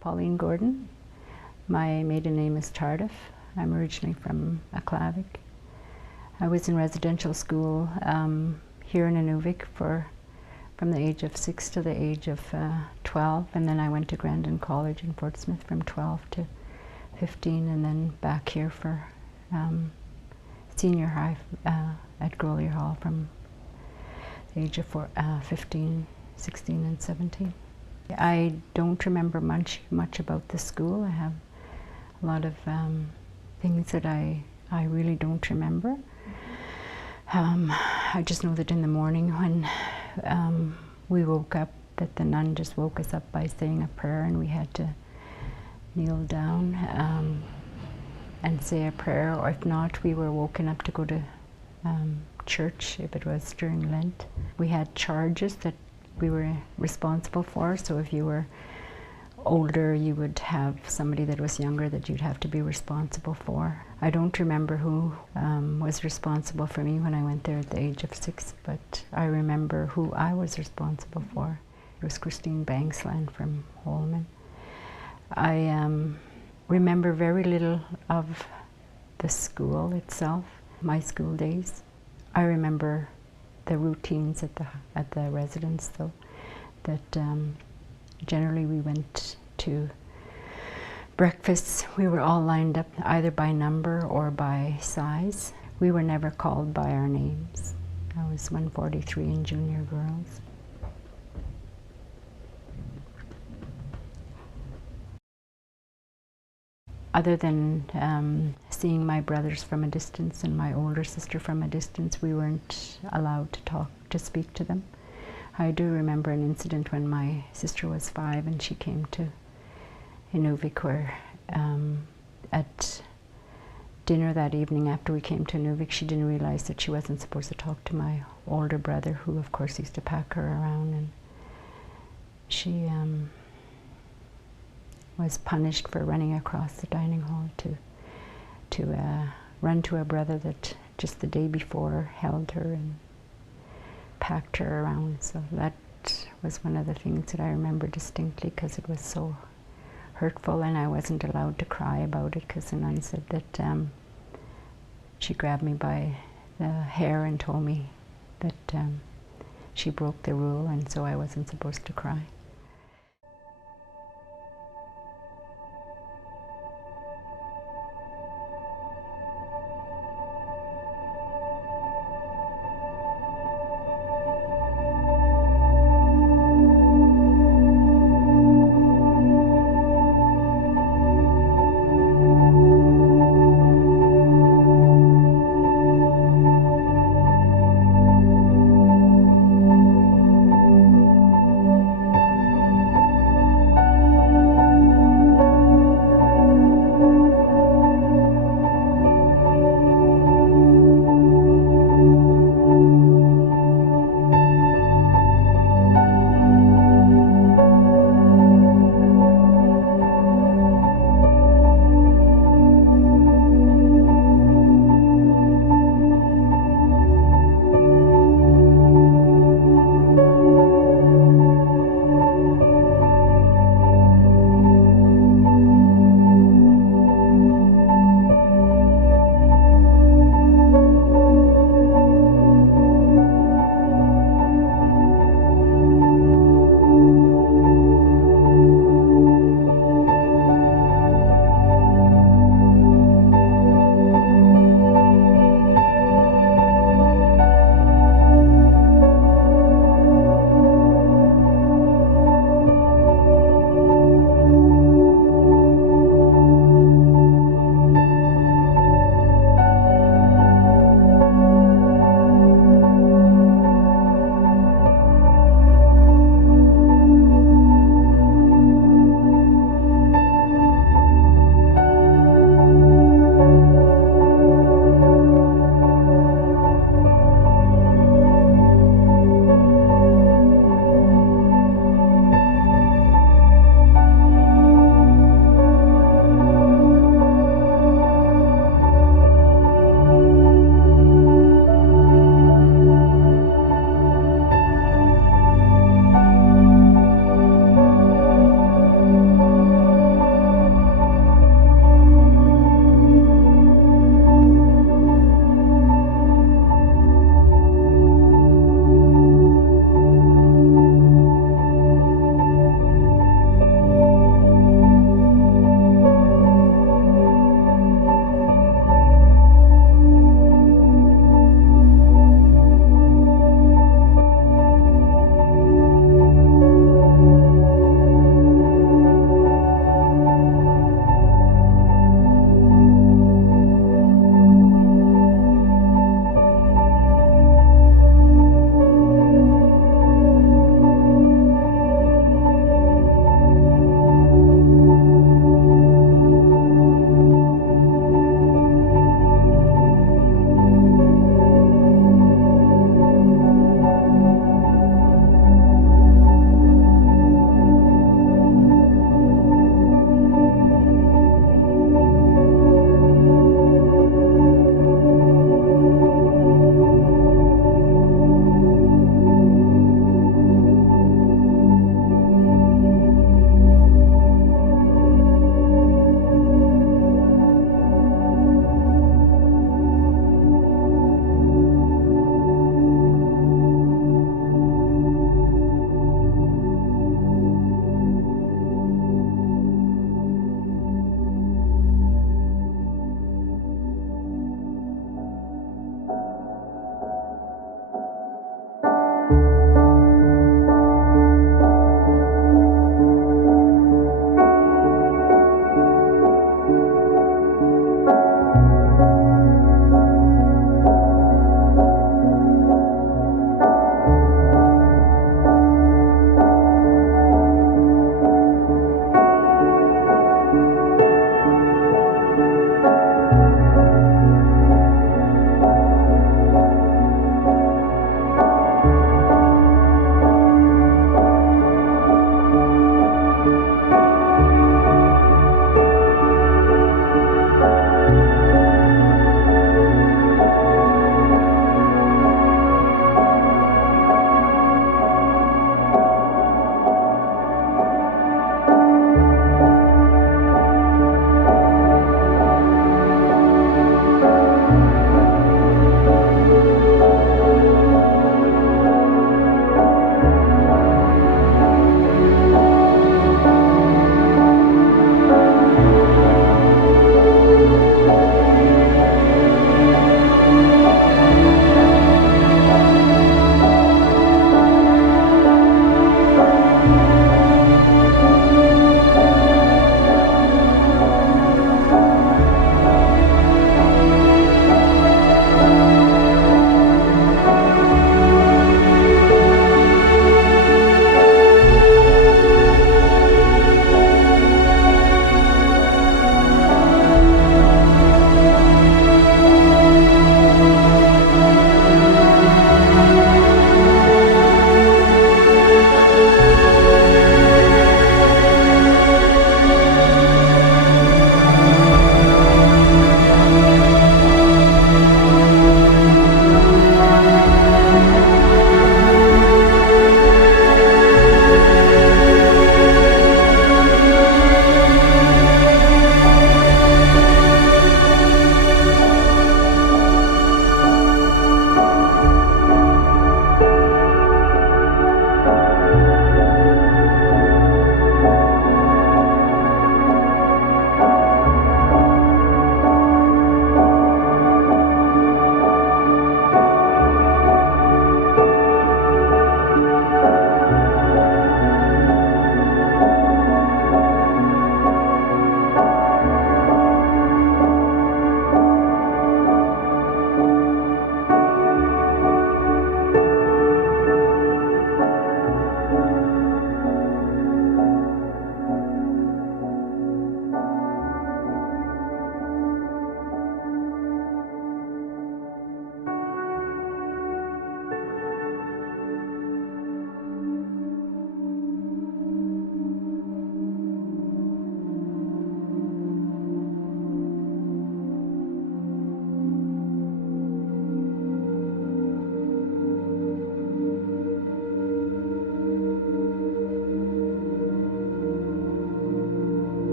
Pauline Gordon. My maiden name is Tardif. I'm originally from Aklavik. I was in residential school here in Inuvik from the age of 6 to the age of 12, and then I went to Grandin College in Fort Smith from 12 to 15, and then back here for senior high at Grollier Hall from the age of 15, 16, and 17. I don't remember much about the school. I have a lot of things that I really don't remember. I just know that in the morning when we woke up, that the nun just woke us up by saying a prayer, and we had to kneel down and say a prayer, or if not, we were woken up to go to church if it was during Lent. We had charges that we were responsible for, so if you were older, you would have somebody that was younger that you'd have to be responsible for. I don't remember who was responsible for me when I went there at the age of 6, but I remember who I was responsible for. It was Christine Banksland from Holman. I remember very little of the school itself, my school days. I remember the routines at the residence, though, that generally we went to breakfasts. We were all lined up either by number or by size. We were never called by our names. I was 143 in junior girls. Other than seeing my brothers from a distance and my older sister from a distance, we weren't allowed to speak to them. I do remember an incident when my sister was 5 and she came to Inuvik, where at dinner that evening after we came to Inuvik, she didn't realize that she wasn't supposed to talk to my older brother, who of course used to pack her around, and she was punished for running across the dining hall to run to a brother that just the day before held her and packed her around. So that was one of the things that I remember distinctly, because it was so hurtful, and I wasn't allowed to cry about it, because the nun said that she grabbed me by the hair and told me that she broke the rule, and so I wasn't supposed to cry.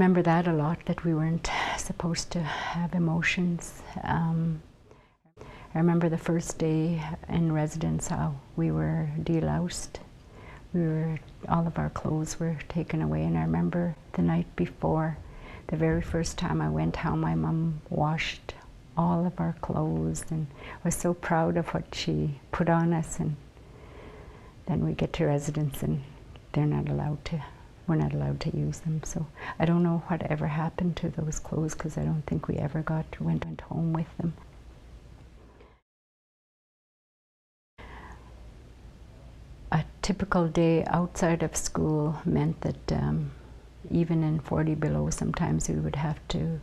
remember that a lot, that we weren't supposed to have emotions. I remember the first day in residence how we were deloused. All of our clothes were taken away, and I remember the night before, the very first time I went, how my mum washed all of our clothes and was so proud of what she put on us. And then we get to residence and we're not allowed to use them. So I don't know what ever happened to those clothes, because I don't think we ever went home with them. A typical day outside of school meant that even in 40 below, sometimes we would have to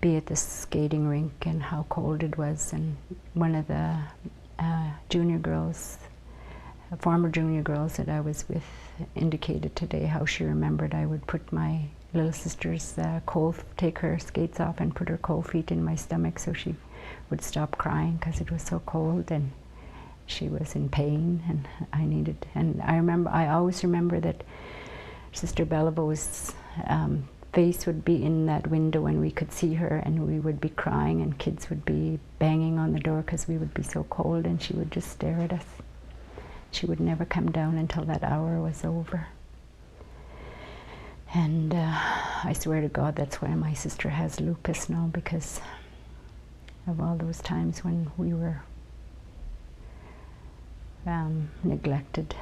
be at the skating rink, and how cold it was. And one of the junior girls, former junior girls that I was with, indicated today how she remembered I would put my little sister's take her skates off and put her cold feet in my stomach so she would stop crying because it was so cold, and she was in pain, and I always remember that Sister Belleville's face would be in that window and we could see her, and we would be crying, and kids would be banging on the door because we would be so cold, and she would just stare at us. She would never come down until that hour was over. And I swear to God, that's why my sister has lupus now, because of all those times when we were neglected.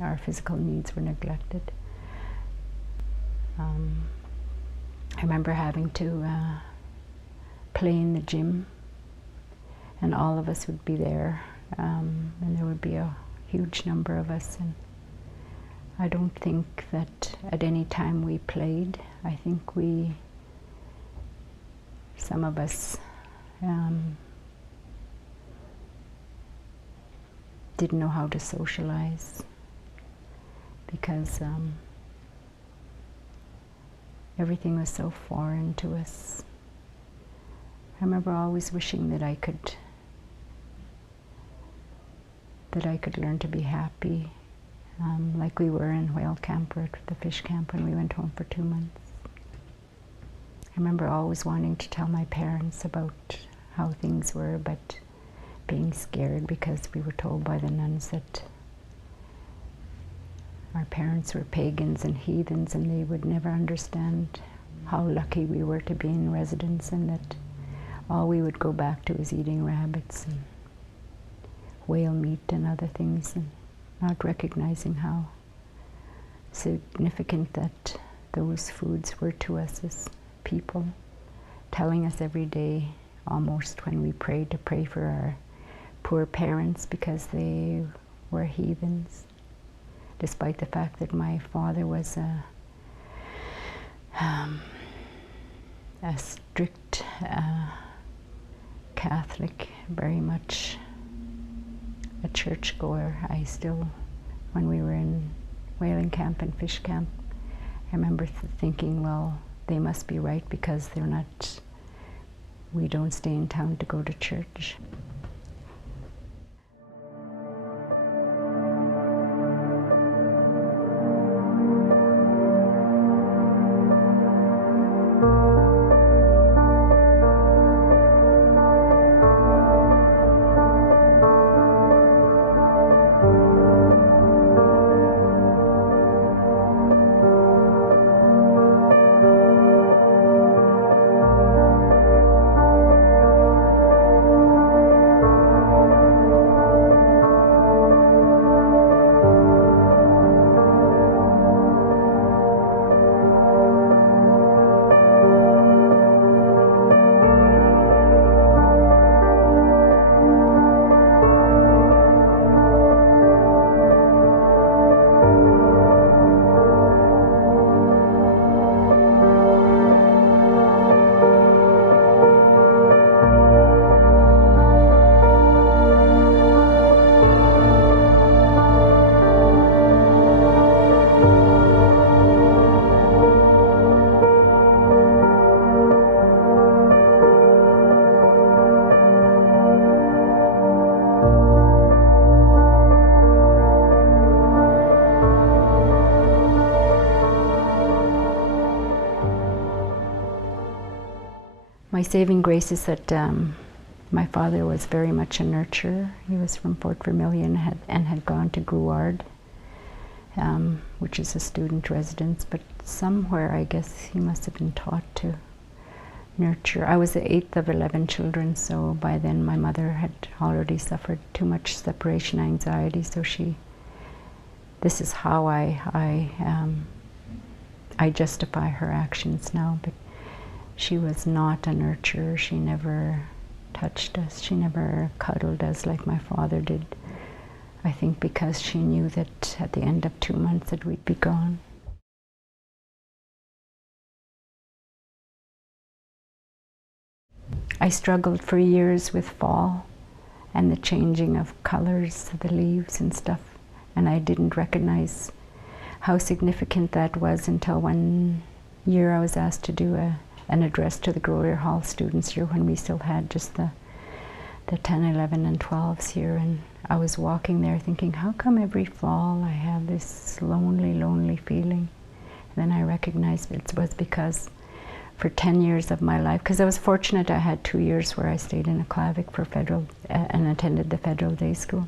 Our physical needs were neglected. I remember having to play in the gym, and all of us would be there, and there would be a huge number of us, and I don't think that at any time we played. I think some of us didn't know how to socialize, because everything was so foreign to us. I remember always wishing that I could learn to be happy, like we were in whale camp or at the fish camp when we went home for 2 months. I remember always wanting to tell my parents about how things were, but being scared because we were told by the nuns that our parents were pagans and heathens, and they would never understand how lucky we were to be in residence, and that all we would go back to was eating rabbits and whale meat and other things, and not recognizing how significant that those foods were to us as people, telling us every day, almost when we prayed, to pray for our poor parents because they were heathens, despite the fact that my father was a strict Catholic, very much a churchgoer. I still, when we were in whaling camp and fish camp, I remember thinking, well, they must be right because we don't stay in town to go to church. My saving grace is that my father was very much a nurturer. He was from Fort Vermilion and had gone to Grollier, which is a student residence, but somewhere I guess he must have been taught to nurture. I was the 8th of 11 children, so by then my mother had already suffered too much separation anxiety, so this is how I justify her actions now, but she was not a nurturer. She never touched us. She never cuddled us like my father did. I think because she knew that at the end of 2 months that we'd be gone. I struggled for years with fall and the changing of colors of the leaves and stuff, and I didn't recognize how significant that was until one year I was asked to do an address to the Grollier Hall students here when we still had just the 10, 11, and 12s here, and I was walking there thinking, how come every fall I have this lonely, lonely feeling? And then I recognized it was because for 10 years of my life, because I was fortunate I had 2 years where I stayed in Aklavik for federal and attended the federal day school.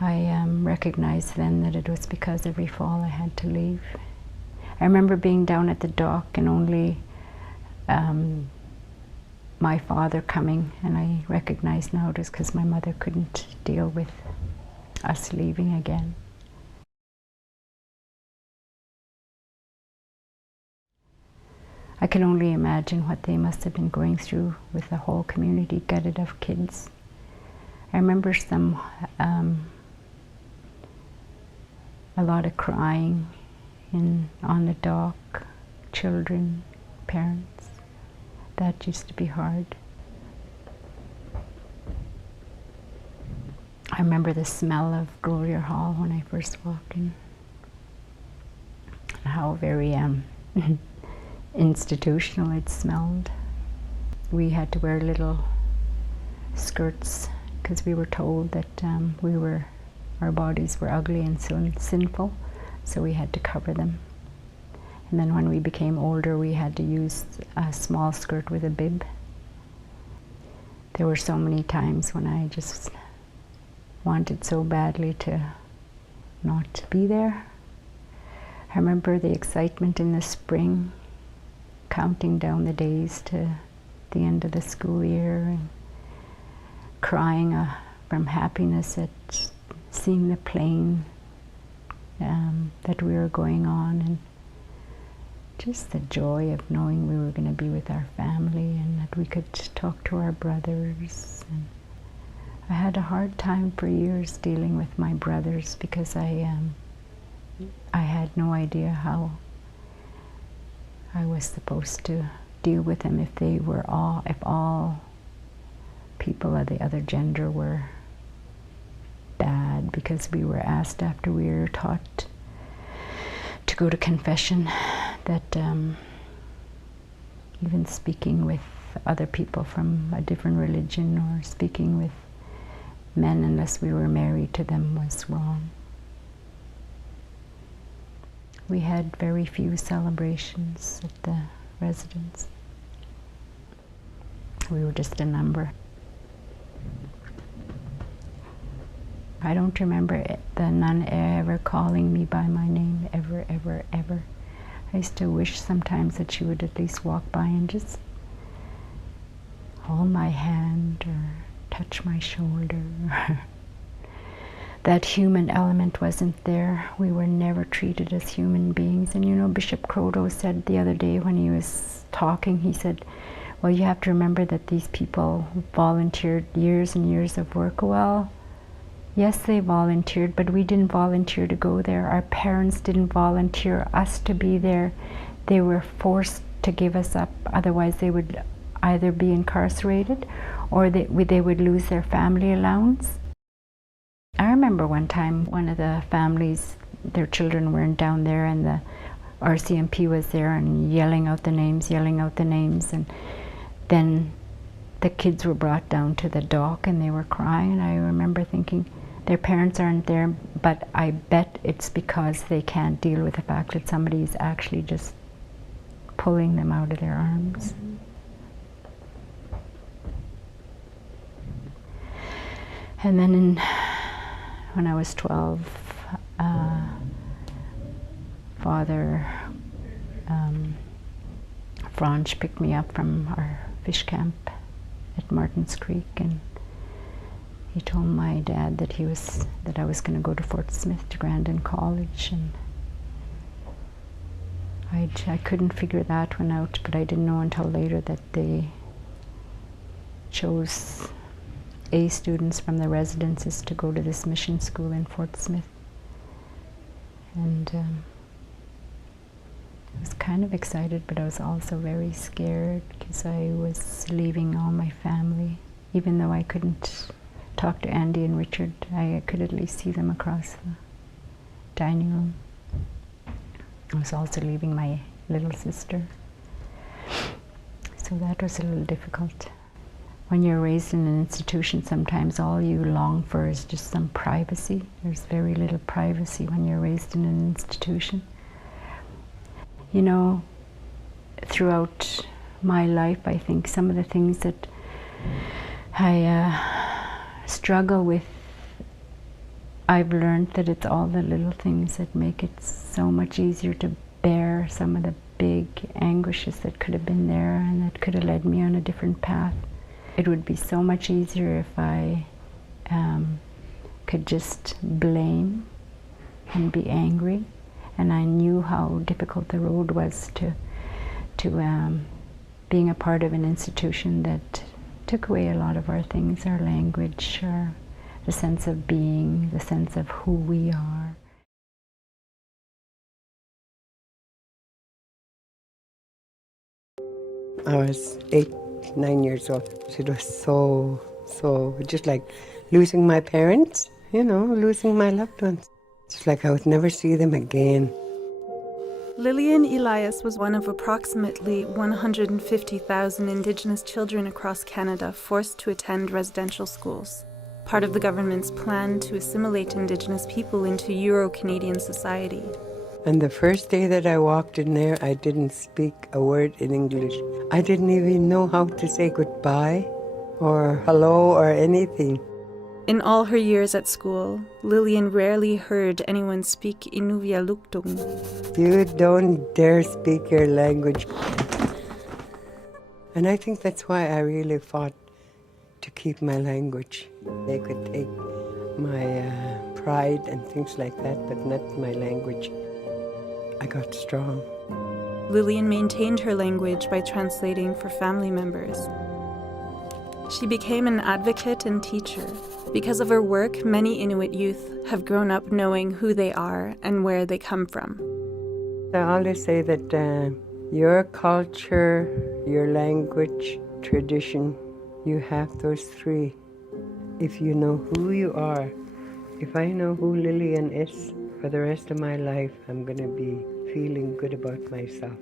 I recognized then that it was because every fall I had to leave. I remember being down at the dock and only my father coming, and I recognize now it was because my mother couldn't deal with us leaving again. I can only imagine what they must have been going through with the whole community gutted of kids. I remember a lot of crying on the dock, children, parents. That used to be hard. I remember the smell of Grollier Hall when I first walked in. How very institutional it smelled. We had to wear little skirts because we were told that our bodies were ugly and sinful, so we had to cover them. And then when we became older, we had to use a small skirt with a bib. There were so many times when I just wanted so badly to not be there. I remember the excitement in the spring, counting down the days to the end of the school year and crying from happiness at seeing the plane that we were going on, and just the joy of knowing we were going to be with our family and that we could talk to our brothers. And I had a hard time for years dealing with my brothers because I had no idea how I was supposed to deal with them if all people of the other gender were bad, because we were asked after we were taught to go to confession that even speaking with other people from a different religion or speaking with men unless we were married to them was wrong. We had very few celebrations at the residence. We were just a number. I don't remember the nun ever calling me by my name, ever, ever, ever. I used to wish sometimes that she would at least walk by and just hold my hand or touch my shoulder. That human element wasn't there. We were never treated as human beings. And you know, Bishop Gordo said the other day when he was talking, he said, well, you have to remember that these people volunteered years and years of work. Well, yes, they volunteered, but we didn't volunteer to go there. Our parents didn't volunteer us to be there. They were forced to give us up, otherwise they would either be incarcerated or they would lose their family allowance. I remember one time one of the families, their children weren't down there, and the RCMP was there and yelling out the names, and then the kids were brought down to the dock and they were crying, and I remember thinking, their parents aren't there, but I bet it's because they can't deal with the fact that somebody's actually just pulling them out of their arms. And then when I was 12, Father Franch picked me up from our fish camp at Martins Creek, and he told my dad that I was going to go to Fort Smith to Grandin College, and I couldn't figure that one out, but I didn't know until later that they chose A students from the residences to go to this mission school in Fort Smith. And I was kind of excited, but I was also very scared because I was leaving all my family. Even though I couldn't talk to Andy and Richard, I could at least see them across the dining room. I was also leaving my little sister. So that was a little difficult. When you're raised in an institution, sometimes all you long for is just some privacy. There's very little privacy when you're raised in an institution. You know, throughout my life, I think some of the things that I struggle with, I've learned that it's all the little things that make it so much easier to bear some of the big anguishes that could have been there and that could have led me on a different path. It would be so much easier if I could just blame and be angry, and I knew how difficult the road was to being a part of an institution that took away a lot of our things, our language, the sense of being, the sense of who we are. I was 8, 9 years old. It was so just like losing my parents, you know, losing my loved ones. It's like I would never see them again. Lillian Elias was one of approximately 150,000 Indigenous children across Canada forced to attend residential schools, part of the government's plan to assimilate Indigenous people into Euro-Canadian society. And the first day that I walked in there, I didn't speak a word in English. I didn't even know how to say goodbye or hello or anything. In all her years at school, Lillian rarely heard anyone speak Inuvialuit. You don't dare speak your language. And I think that's why I really fought to keep my language. They could take my pride and things like that, but not my language. I got strong. Lillian maintained her language by translating for family members. She became an advocate and teacher. Because of her work, many Inuit youth have grown up knowing who they are and where they come from. I always say that your culture, your language, tradition, you have those three. If you know who you are, if I know who Lillian is, for the rest of my life, I'm going to be feeling good about myself.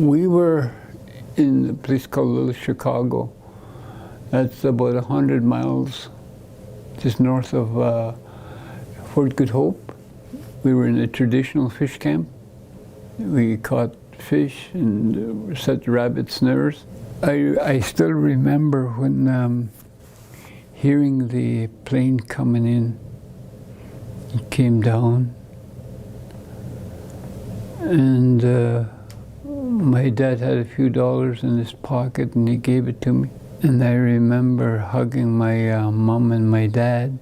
We were in a place called Little Chicago. That's about 100 miles just north of Fort Good Hope. We were in a traditional fish camp. We caught fish and set rabbit snares. I still remember when hearing the plane coming in. It came down, and my dad had a few dollars in his pocket and he gave it to me. And I remember hugging my mom and my dad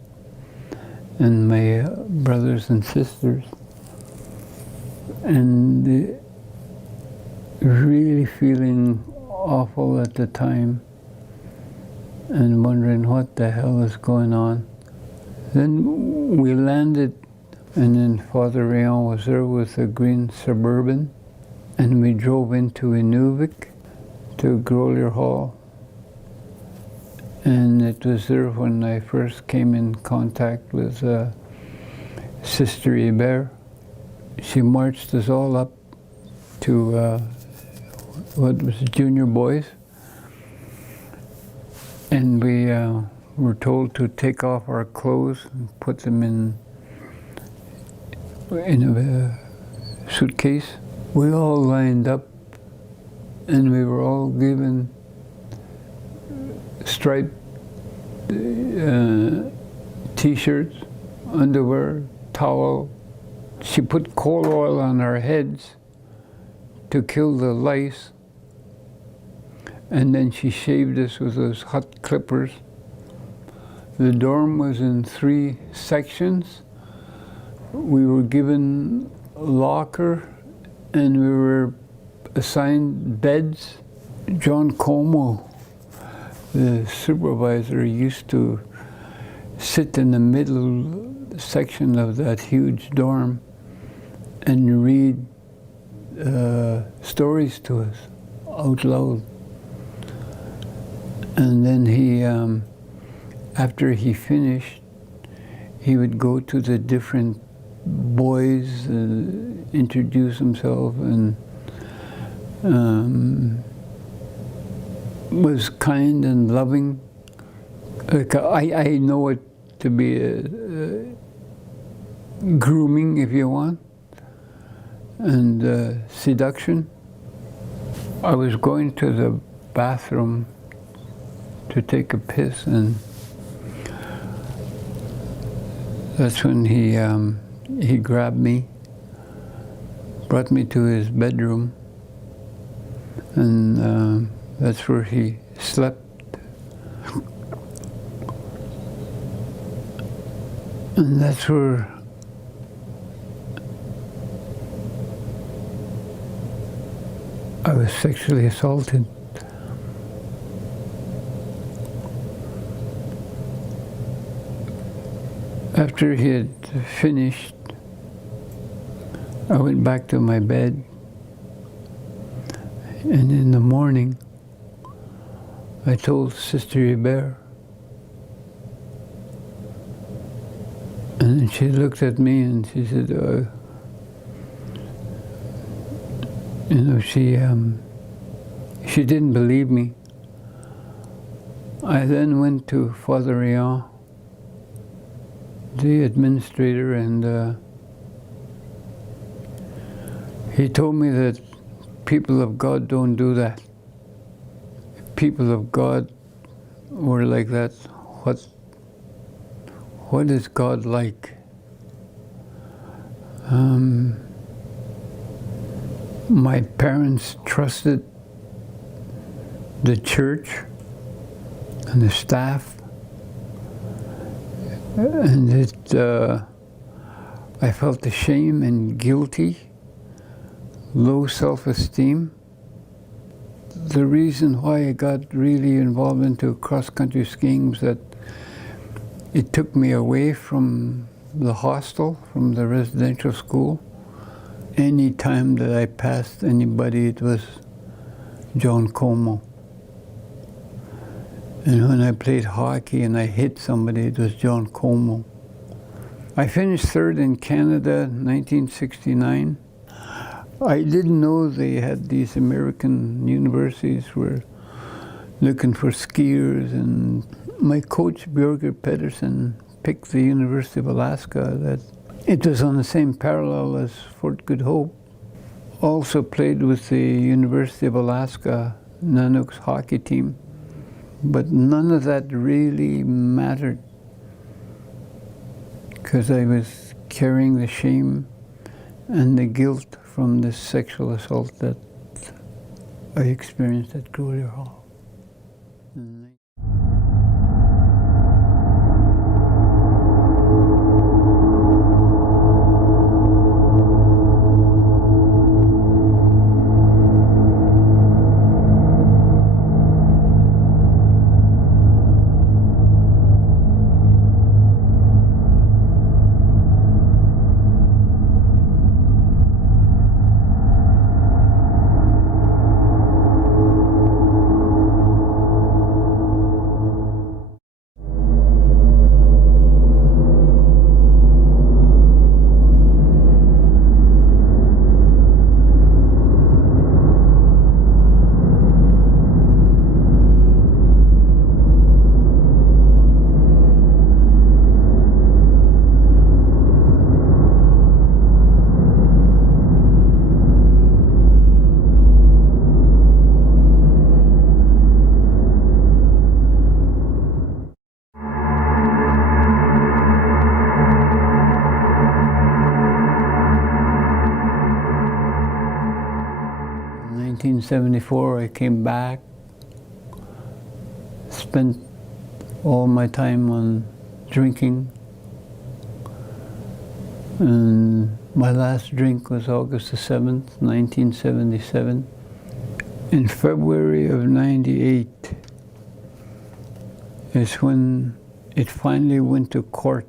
and my brothers and sisters, and really feeling awful at the time and wondering what the hell is going on. Then we landed, and then Father Rayon was there with a green Suburban, and we drove into Inuvik to Grollier Hall. And it was there when I first came in contact with Sister Hébert. She marched us all up to what was it, junior boys, and we were told to take off our clothes and put them in a suitcase. We all lined up, and we were all given striped t-shirts, underwear, towel. She put coal oil on our heads to kill the lice, and then she shaved us with those hot clippers. The dorm was in 3 sections. We were given a locker, and we were assigned beds. John Como, the supervisor, used to sit in the middle section of that huge dorm and read stories to us out loud. And then he, after he finished, he would go to the different boys, introduce himself, and was kind and loving. Like, I know it to be grooming, if you want, and seduction. I was going to the bathroom to take a piss, and that's when he grabbed me, brought me to his bedroom, and that's where he slept. And that's where I was sexually assaulted. After he had finished, I went back to my bed, and in the morning, I told Sister Hébert, and she looked at me and she said, you know, she didn't believe me. I then went to Father Rayon, the administrator, and he told me that people of God don't do that. If people of God were like that, what is God like? My parents trusted the church and the staff, and I felt ashamed and guilty, low self-esteem. The reason why I got really involved into cross-country skiing was that it took me away from the hostel, from the residential school. Any time that I passed anybody, it was John Como. And when I played hockey and I hit somebody, it was John Como. I finished third in Canada in 1969. I didn't know they had these American universities were looking for skiers, and my coach, Björger Pedersen, picked the University of Alaska. That it was on the same parallel as Fort Good Hope. Also played with the University of Alaska Nanuks hockey team, but none of that really mattered because I was carrying the shame and the guilt from this sexual assault that I experienced at Grollier Hall. 1974, I came back, spent all my time on drinking, and my last drink was August the 7th, 1977. In February of '98 is when it finally went to court,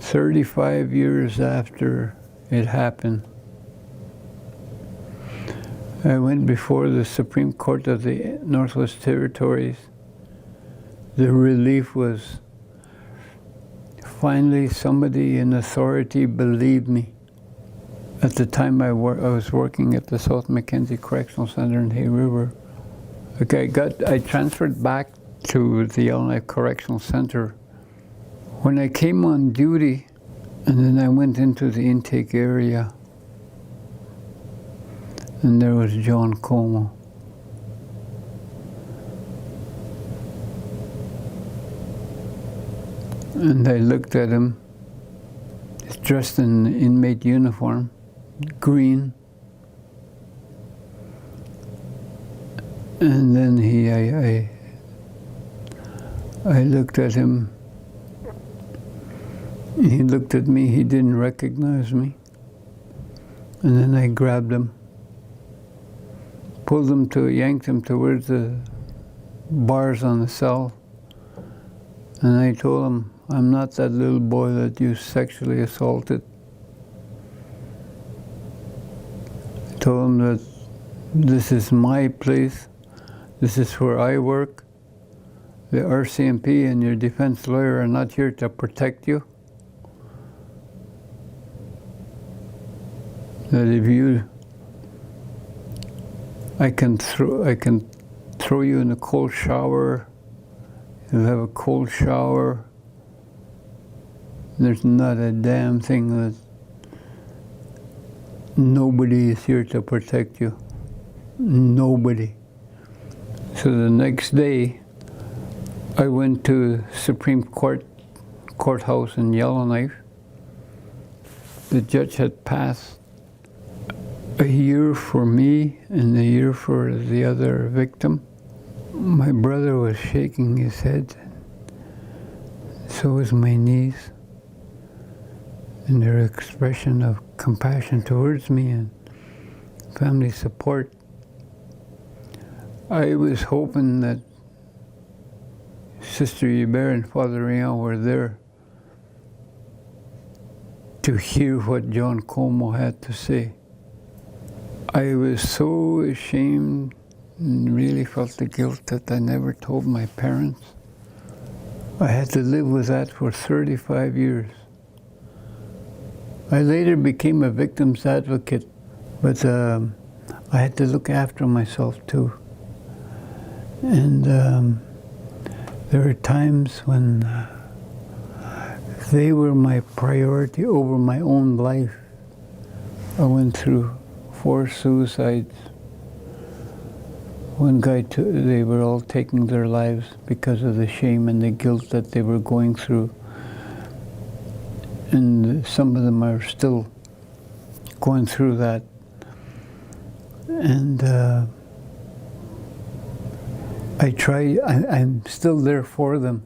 35 years after it happened. I went before the Supreme Court of the Northwest Territories. The relief was finally somebody in authority believed me. At the time I was working at the South Mackenzie Correctional Center in Hay River. Okay, I transferred back to the Yellowknife Correctional Center. When I came on duty, and then I went into the intake area, and there was John Como. And I looked at him. He's dressed in an inmate uniform, green. And then I looked at him. He looked at me, he didn't recognize me. And then I grabbed him, yanked him towards the bars on the cell. And I told him, I'm not that little boy that you sexually assaulted. I told him that this is my place, this is where I work. The RCMP and your defense lawyer are not here to protect you. That if I can throw you in a cold shower, you'll have a cold shower. There's not a damn thing that nobody is here to protect you. Nobody. So the next day, I went to Supreme Courthouse in Yellowknife. The judge had passed a year for me and a year for the other victim. My brother was shaking his head. So was my niece. And their expression of compassion towards me and family support. I was hoping that Sister Hubert and Father Rion were there to hear what John Como had to say. I was so ashamed and really felt the guilt that I never told my parents. I had to live with that for 35 years. I later became a victim's advocate But I had to look after myself too. And there were times when they were my priority over my own life. I went through 4 suicides. One guy, they were all taking their lives because of the shame and the guilt that they were going through. And some of them are still going through that. And I'm still there for them.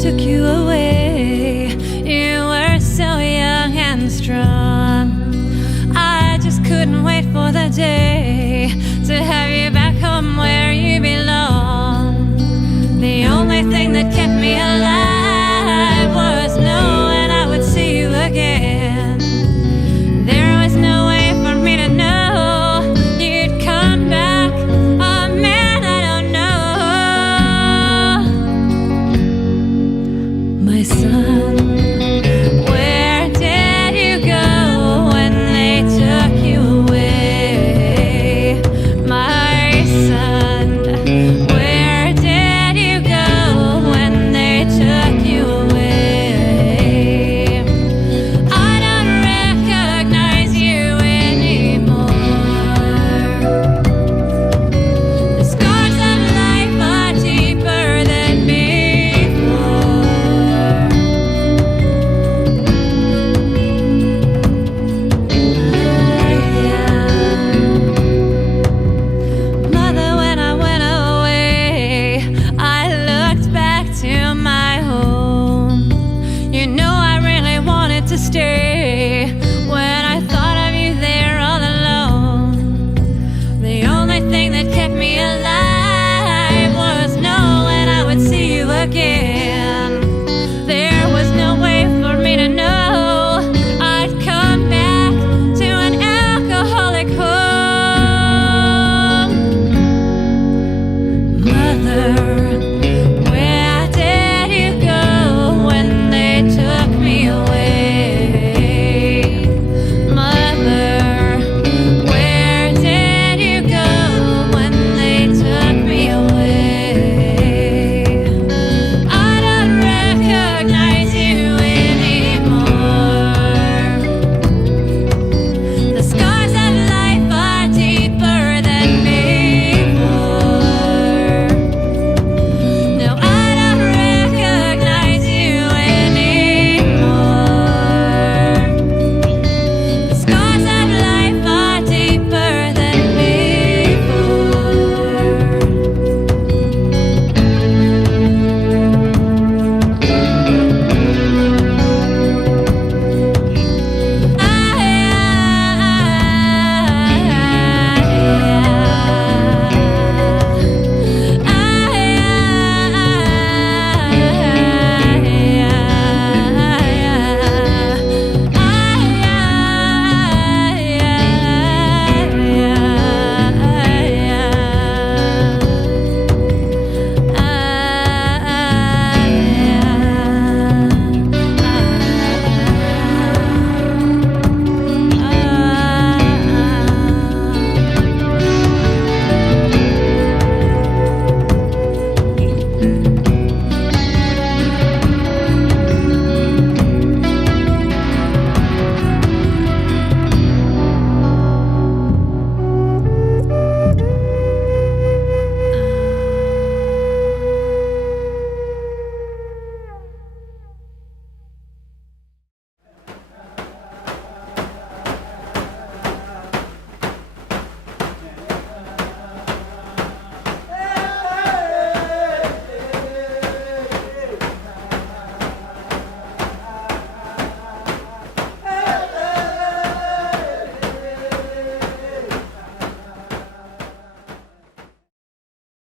took you away. You were so young and strong. I just couldn't wait for the day to have you back home where you belong. The only thing that kept me alive was knowing I would see you again. There was no way for me to know you'd come back. Oh man, I don't know. My son,